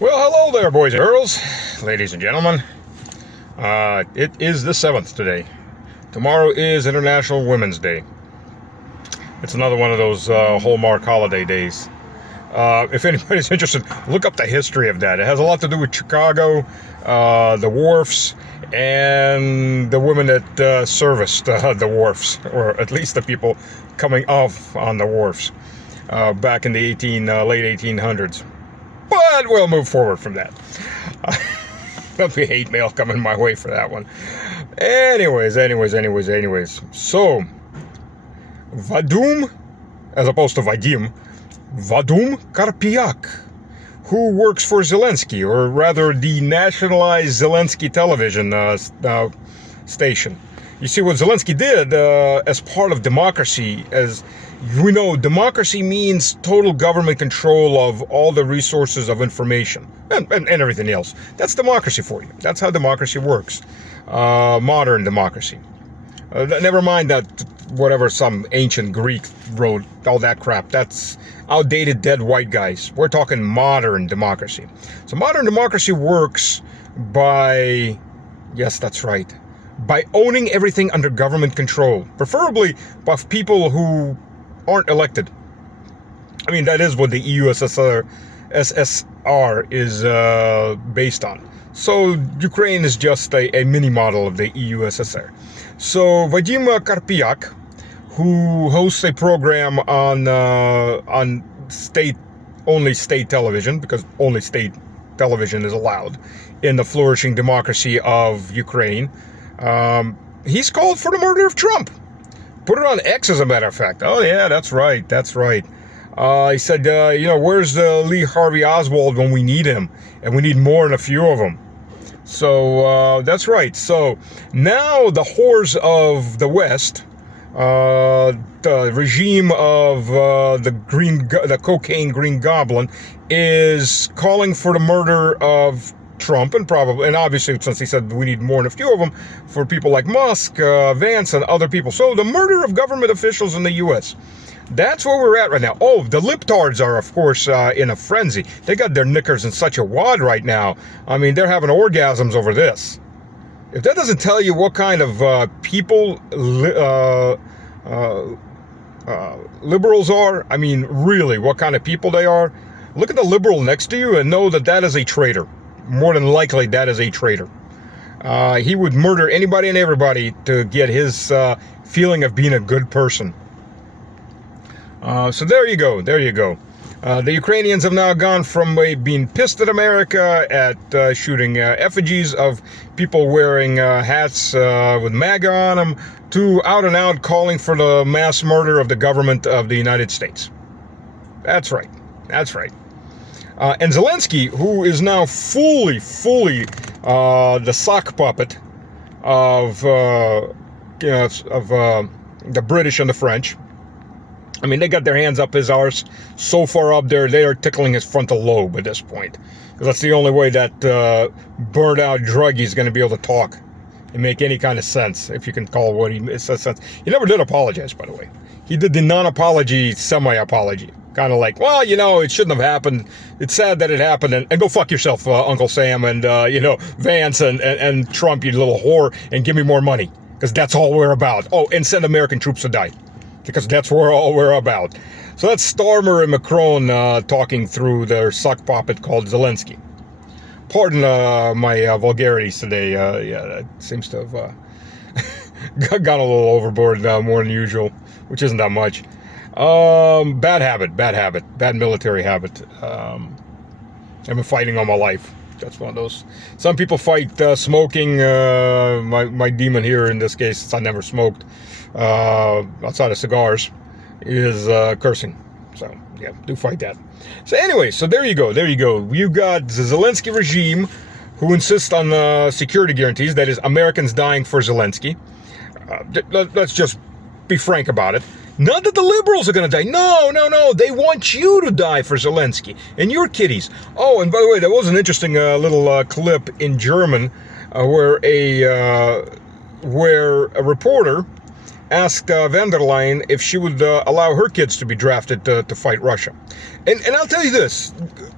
Well, hello there, boys and girls, ladies and gentlemen. It is the 7th today. Tomorrow is International Women's Day. It's another one of those Hallmark holiday days. If anybody's interested, look up the history of that. It has a lot to do with Chicago, the wharfs, and the women that serviced the wharfs, or at least the people coming off on the wharfs back in the late 1800s. But we'll move forward from that. There'll be hate mail coming my way for that one. Anyways. So, Vadum, as opposed to Vadim, Vadum Karpiak, who works for Zelensky, or rather the nationalized Zelensky television station. You see, what Zelensky did as part of democracy, as we know, democracy means total government control of all the resources of information and everything else. That's democracy for you. That's how democracy works. Modern democracy. Never mind that whatever some ancient Greek wrote, all that crap. That's outdated, dead white guys. We're talking modern democracy. So modern democracy works by, yes, that's right, by owning everything under government control, preferably by people who aren't elected. I mean, that is what the SSR is based on. So Ukraine is just a mini model of the USSR. So Vadim Karpiak, who hosts a program on only state television, because only state television is allowed in the flourishing democracy of Ukraine, he's called for the murder of Trump. Put it on X, as a matter of fact. Oh, yeah, that's right. He said, where's Lee Harvey Oswald when we need him? And we need more than a few of them. So, that's right. So, now the whores of the West, the regime of the cocaine Green Goblin, is calling for the murder of Trump, and obviously, since he said we need more than a few of them, for people like Musk, Vance, and other people. So the murder of government officials in the U.S. That's where we're at right now. Oh, the libtards are, of course, in a frenzy. They got their knickers in such a wad right now. I mean, they're having orgasms over this. If that doesn't tell you what kind of people liberals are, I mean, really, what kind of people they are, look at the liberal next to you and know that that is a traitor. More than likely, that is a traitor. He would murder anybody and everybody to get his feeling of being a good person. So there you go. The Ukrainians have now gone from being pissed at America, at shooting effigies of people wearing hats with MAGA on them, to out and out calling for the mass murder of the government of the United States. That's right. And Zelensky, who is now fully the sock puppet of the British and the French. I mean, they got their hands up his arse so far up there, they are tickling his frontal lobe at this point. Because that's the only way that burned out druggie is going to be able to talk and make any kind of sense, if you can call what he says sense. He never did apologize, by the way. He did the non-apology, semi-apology. Kind of like, well, it shouldn't have happened. It's sad that it happened, and go fuck yourself, Uncle Sam, and, Vance and Trump, you little whore, and give me more money, because that's all we're about. Oh, and send American troops to die, because that's all we're about. So that's Starmer and Macron talking through their sock puppet called Zelensky. Pardon my vulgarities today. That seems to have gone a little overboard more than usual, which isn't that much. Bad military habit. I've been fighting all my life. That's one of those. Some people fight smoking. My demon here in this case, since I never smoked, outside of cigars, is cursing. So yeah, do fight that. So anyway, so there you go. You got the Zelensky regime, who insists on security guarantees. That is, Americans dying for Zelensky. Let's just be frank about it. Not that the liberals are going to die. No. They want you to die for Zelensky and your kiddies. Oh, and by the way, there was an interesting little clip in German where a reporter asked van der Leyen if she would allow her kids to be drafted to fight Russia. And I'll tell you this,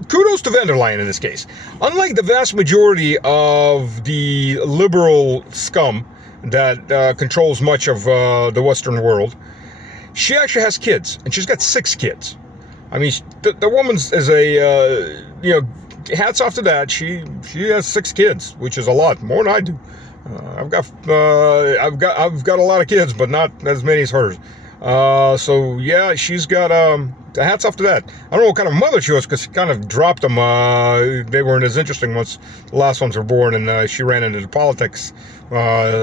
kudos to von der Leyen in this case. Unlike the vast majority of the liberal scum that controls much of the Western world, she actually has kids, and she's got 6 kids. I mean, the woman's is a, hats off to that. She has 6 kids, which is a lot, more than I do. I've got a lot of kids, but not as many as hers. So yeah, she's got hats off to that. I don't know what kind of mother she was, because she kind of dropped them. They weren't as interesting once the last ones were born, and she ran into the politics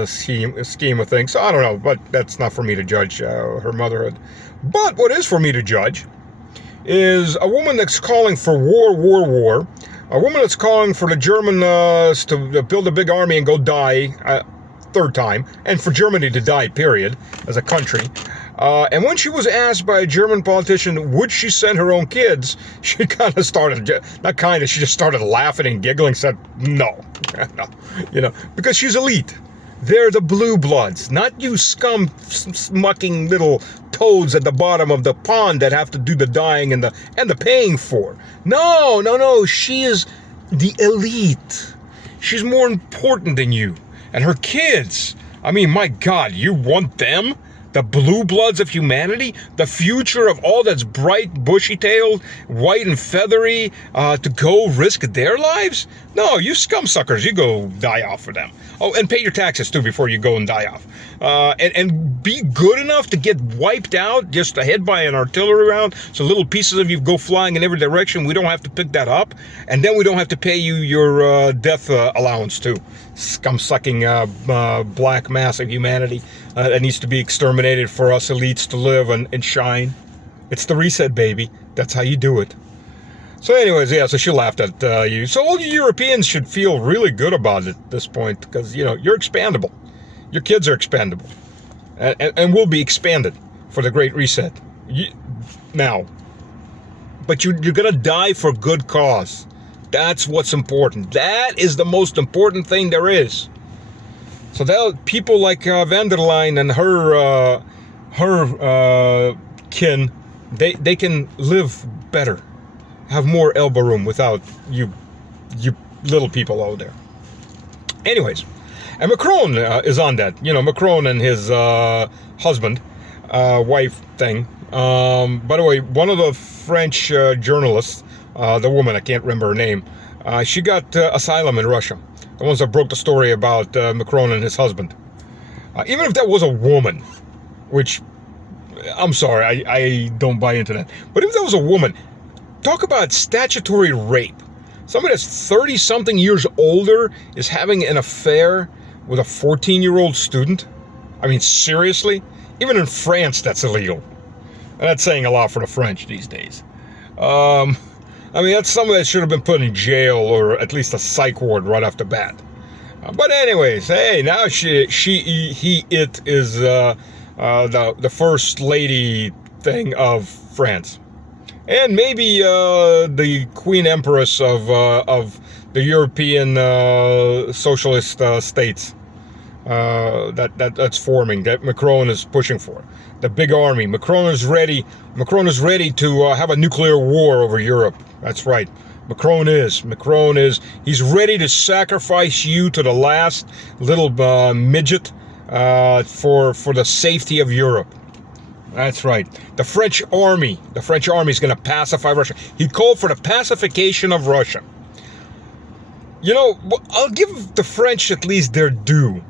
scheme of things. So I don't know, but that's not for me to judge her motherhood. But what is for me to judge is a woman that's calling for war. A woman that's calling for the Germans to build a big army and go die, third time, and for Germany to die, period, as a country. And when she was asked by a German politician, would she send her own kids, she kind of started, she just started laughing and giggling, said, no, because she's elite. They're the blue bloods, not you scum-mucking little toads at the bottom of the pond that have to do the dying and the paying for. No, she is the elite. She's more important than you. And her kids, I mean, my God, you want them? The blue bloods of humanity? The future of all that's bright, bushy-tailed, white and feathery, to go risk their lives? No, you scum suckers, you go die off for them. Oh, and pay your taxes, too, before you go and die off. And be good enough to get wiped out, just hit by an artillery round, so little pieces of you go flying in every direction. We don't have to pick that up. And then we don't have to pay you your death allowance, too. Scum-sucking black mass of humanity that needs to be exterminated for us elites to live and shine. It's the reset, baby. That's how you do it. So anyways, yeah, so she laughed at you. So all you Europeans should feel really good about it at this point, because, you're expandable. Your kids are expandable. And will be expanded for the Great Reset. Now. But you're going to die for good cause. That's what's important. That is the most important thing there is. So that people like von der Leyen and her kin, they can live better, have more elbow room without you little people out there. Anyways, and Macron is on that. Macron and his husband, wife thing. By the way, one of the French journalists, the woman, I can't remember her name, she got asylum in Russia. The ones that broke the story about Macron and his husband. Even if that was a woman, which, I'm sorry, I don't buy into that. But if that was a woman, talk about statutory rape. Somebody that's 30-something years older is having an affair with a 14-year-old student? I mean, seriously? Even in France, that's illegal. And that's saying a lot for the French these days. I mean, that's somebody that should have been put in jail or at least a psych ward right off the bat. But anyways, hey, now it is the first lady thing of France, and maybe the Queen Empress of the European socialist states that's forming, that Macron is pushing for. The big army. Macron is ready to have a nuclear war over Europe. That's right. Macron is. He's ready to sacrifice you to the last little midget for the safety of Europe. That's right. The French army is going to pacify Russia. He called for the pacification of Russia. I'll give the French at least their due.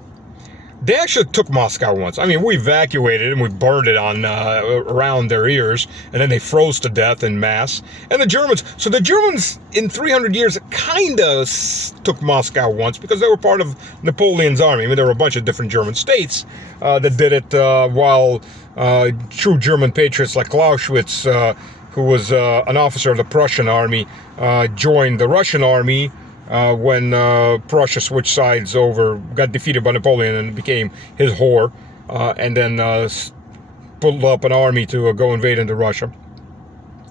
They actually took Moscow once. I mean, we evacuated and we burned it on around their ears, and then they froze to death en masse. And the Germans in 300 years kind of took Moscow once because they were part of Napoleon's army. I mean, there were a bunch of different German states that did it while true German patriots like Clausewitz, who was an officer of the Prussian army, joined the Russian army when Prussia switched sides got defeated by Napoleon and became his whore, and then pulled up an army to go invade into Russia.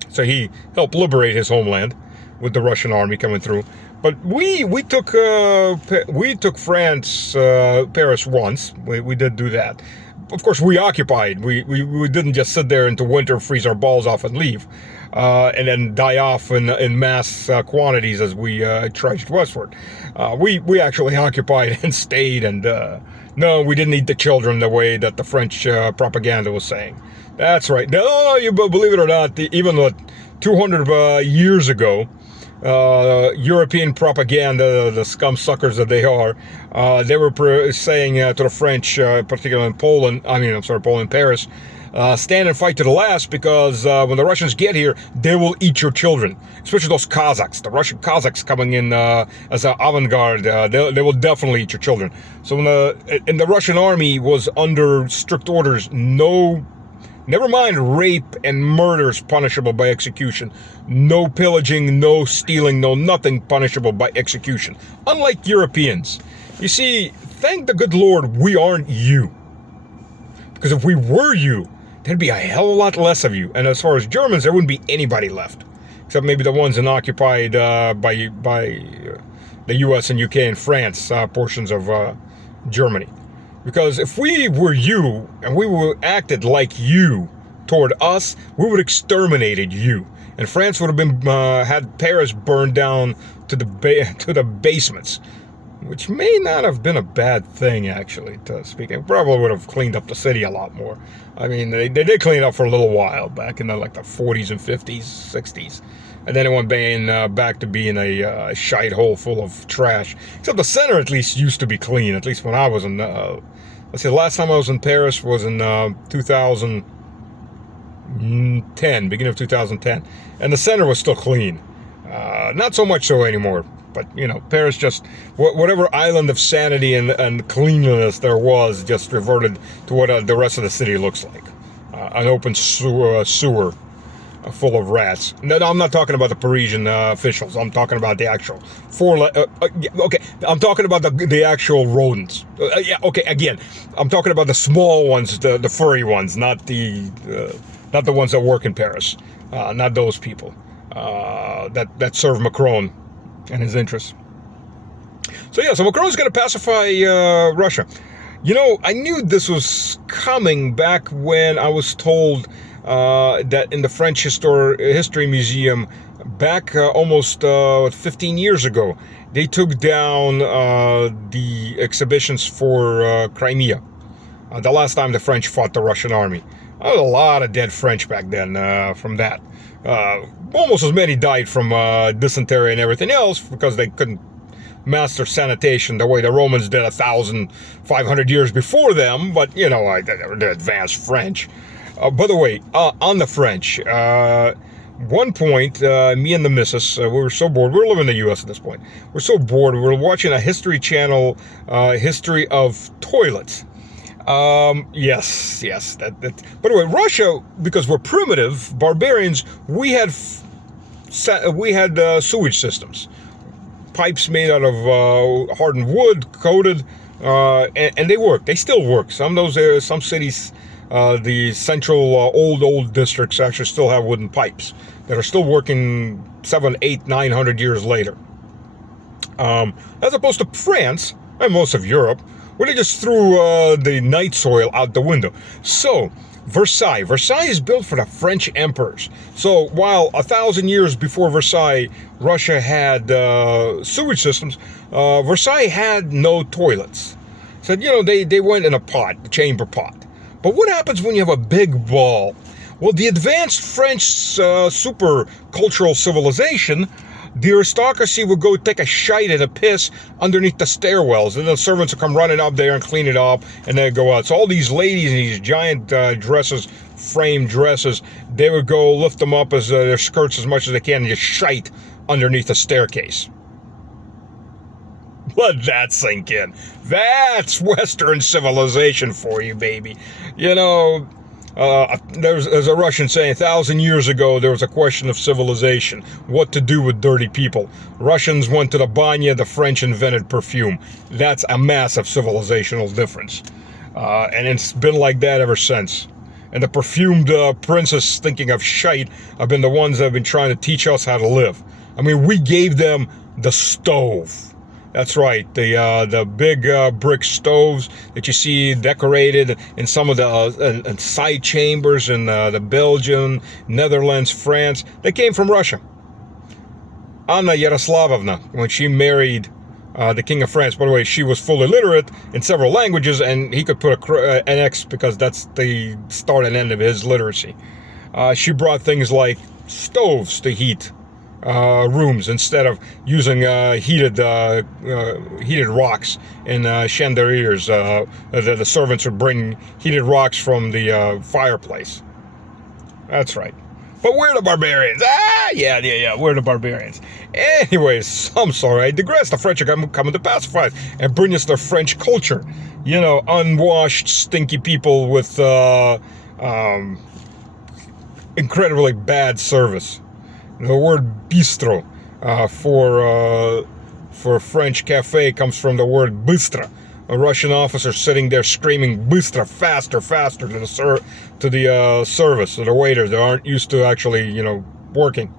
So he helped liberate his homeland with the Russian army coming through. But we took France, Paris once. We did do that. of course, we occupied. We didn't just sit there into winter, freeze our balls off, and leave, and then die off in mass quantities as we trudged westward. We actually occupied and stayed, and no, we didn't eat the children the way that the French propaganda was saying. That's right. No, you believe it or not, even 200 years ago, European propaganda, the scum suckers that they are, they were saying to the French, particularly in Poland, Paris, stand and fight to the last, because when the Russians get here, they will eat your children, especially those Cossacks, the Russian Cossacks coming in as an avant-garde. They will definitely eat your children. So when the Russian army was under strict orders, never mind rape and murders punishable by execution. No pillaging, no stealing, no nothing punishable by execution. Unlike Europeans. You see, thank the good Lord we aren't you. Because if we were you, there'd be a hell of a lot less of you. And as far as Germans, there wouldn't be anybody left. Except maybe the ones occupied by the US and UK and France portions of Germany. Because if we were you, and we were acted like you toward us, we would have exterminated you. And France would have been had Paris burned down to the basements, which may not have been a bad thing, actually, to speak. It probably would have cleaned up the city a lot more. I mean, they did clean it up for a little while, back in the 40s and 50s, 60s. And then it went back to being a shite hole full of trash. Except the center at least used to be clean, at least when I was in... let's see, the last time I was in Paris was in 2010, beginning of 2010. And the center was still clean. Not so much so anymore. But, Paris just... Whatever island of sanity and cleanliness there was just reverted to what the rest of the city looks like. An open sewer full of rats. No, I'm not talking about the Parisian officials. I'm talking about the actual okay, I'm talking about the actual rodents. Again, I'm talking about the small ones, the furry ones, not the ones that work in Paris. Not those people that serve Macron and his interests. So Macron's going to pacify Russia. I knew this was coming back when I was told that in the French History Museum, back almost 15 years ago, they took down the exhibitions for Crimea. The last time the French fought the Russian army. There was a lot of dead French back then from that. Almost as many died from dysentery and everything else because they couldn't master sanitation the way the Romans did 1,500 years before them. But, they're advanced French. By the way, on the French, one point, me and the missus, we were so bored. We were living in the U.S. at this point. We're so bored. We were watching a History Channel, history of toilets. Yes. By the way, Russia, because we're primitive barbarians, we had sewage systems, pipes made out of hardened wood, coated, and they work. They still work. Some cities. The central old districts actually still have wooden pipes that are still working 700, 800, 900 years later. As opposed to France and most of Europe, where they just threw the night soil out the window. So, Versailles is built for the French emperors. So, while 1,000 years before Versailles, Russia had sewage systems, Versailles had no toilets. So, they went in a pot, the chamber pot. But what happens when you have a big ball? Well, the advanced French super cultural civilization, the aristocracy would go take a shite and a piss underneath the stairwells, and the servants would come running up there and clean it up, and then go out. So all these ladies in these giant dresses, frame dresses, they would go lift them up as their skirts as much as they can and just shite underneath the staircase. Let that sink in. That's Western civilization for you, baby. There's a Russian saying, 1,000 years ago, there was a question of civilization. What to do with dirty people. Russians went to the banya, the French invented perfume. That's a massive civilizational difference. And it's been like that ever since. And the perfumed princes thinking of shite have been the ones that have been trying to teach us how to live. I mean, we gave them the stove. That's right. The big brick stoves that you see decorated in some of the side chambers in the Belgium, Netherlands, France, they came from Russia. Anna Yaroslavovna, when she married the King of France, by the way, she was fully literate in several languages, and he could put an X because that's the start and end of his literacy. She brought things like stoves to heat rooms instead of using heated rocks in chandeliers. The servants would bring heated rocks from the fireplace. That's right. But we're the barbarians. Yeah, we're the barbarians. Anyways, I'm sorry, I digress. The French are coming to pacify us and bring us their French culture. You know, unwashed, stinky people with incredibly bad service. The word bistro for French cafe comes from the word bystra. A Russian officer sitting there screaming "Bystra, faster, faster" to the service, to the waiters that aren't used to actually, working.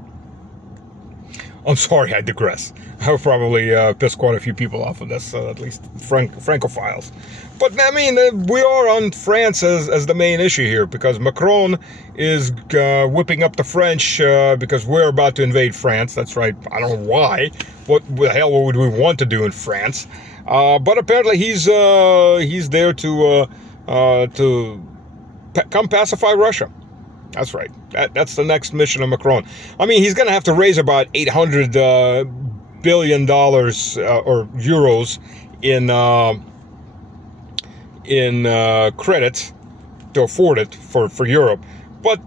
I'm sorry, I digress. I'll probably piss quite a few people off of this, at least Francophiles. But I mean, we are on France as the main issue here, because Macron is whipping up the French because we're about to invade France. That's right. I don't know why. What the hell would we want to do in France? But apparently he's there to come pacify Russia. That's right. That's the next mission of Macron. I mean, he's going to have to raise about $800 billion or euros in credit to afford it for Europe. But,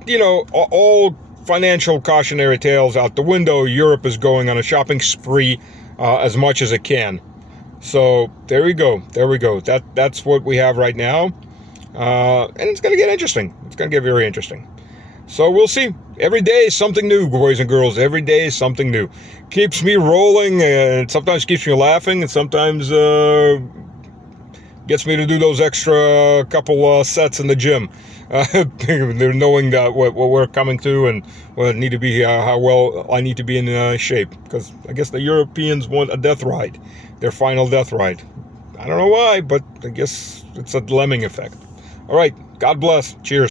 all financial cautionary tales out the window. Europe is going on a shopping spree as much as it can. So there we go. That's what we have right now. And it's going to get interesting. It's going to get very interesting. So we'll see. Every day is something new, boys and girls. Every day is something new. Keeps me rolling, and sometimes keeps me laughing, and sometimes gets me to do those extra couple sets in the gym. They're knowing that what we're coming to and what I need to be, how well I need to be in shape. Because I guess the Europeans want a death ride, their final death ride. I don't know why, but I guess it's a lemming effect. All right. God bless. Cheers.